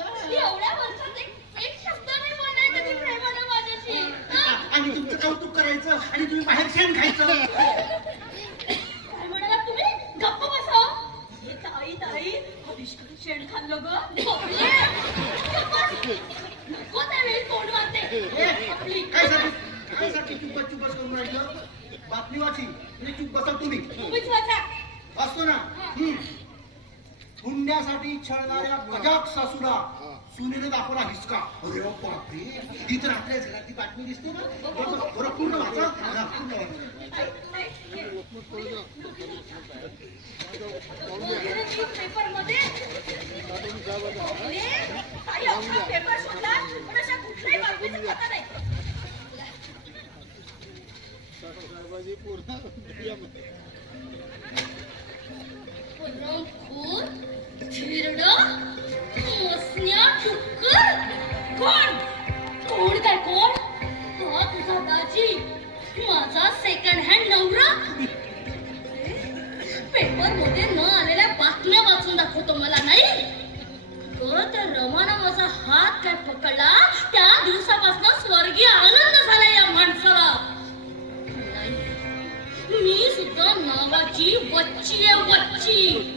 एवढ्या वर्षात एक शब्द नाही बोलायचा ती प्रेमानं माझ्याशी. आणि तुमचं कौतुक करायचं आणि तुम्ही बाहेर शेण खायचं. काय म्हणाला तुम्ही? गप्प बसा. ताई ताई कधी शेण खाल्लं ग? नको त्यावेळी तोंड मारते. काय साठी चुपच करून राहिलं? बातमी वाची म्हणजे चुप बसा तुम्ही. तुम्हीच वाचा. असतो ना. हुंड्यासाठी छळणाऱ्या कजाक सासूला सुनेने दाखवला हिसका. अरे बापरे, ही तर आपल्या घरातली बातमी दिसते ना. बरं पूर्ण वाचा. पेपर मध्ये पेपर शोधला पण अशा कुठल्याही बातमीचं पत्ता नाही. पुरणपूर थिरडं मसन्या टुक्कर कोण कोण काय कोण? हा तुझा दाजी माझा सेकंड हँड नवरा. पेपर मध्ये न आलेल्या बातम्या वाचून दाखवतो मला नाही. त्या रमानं माझा हात काय पकडला त्या दिवसापासून स्वर्गीय आनंद झाला या माणसाला. मी सुद्धा नावाची वच्ची आहे वच्ची.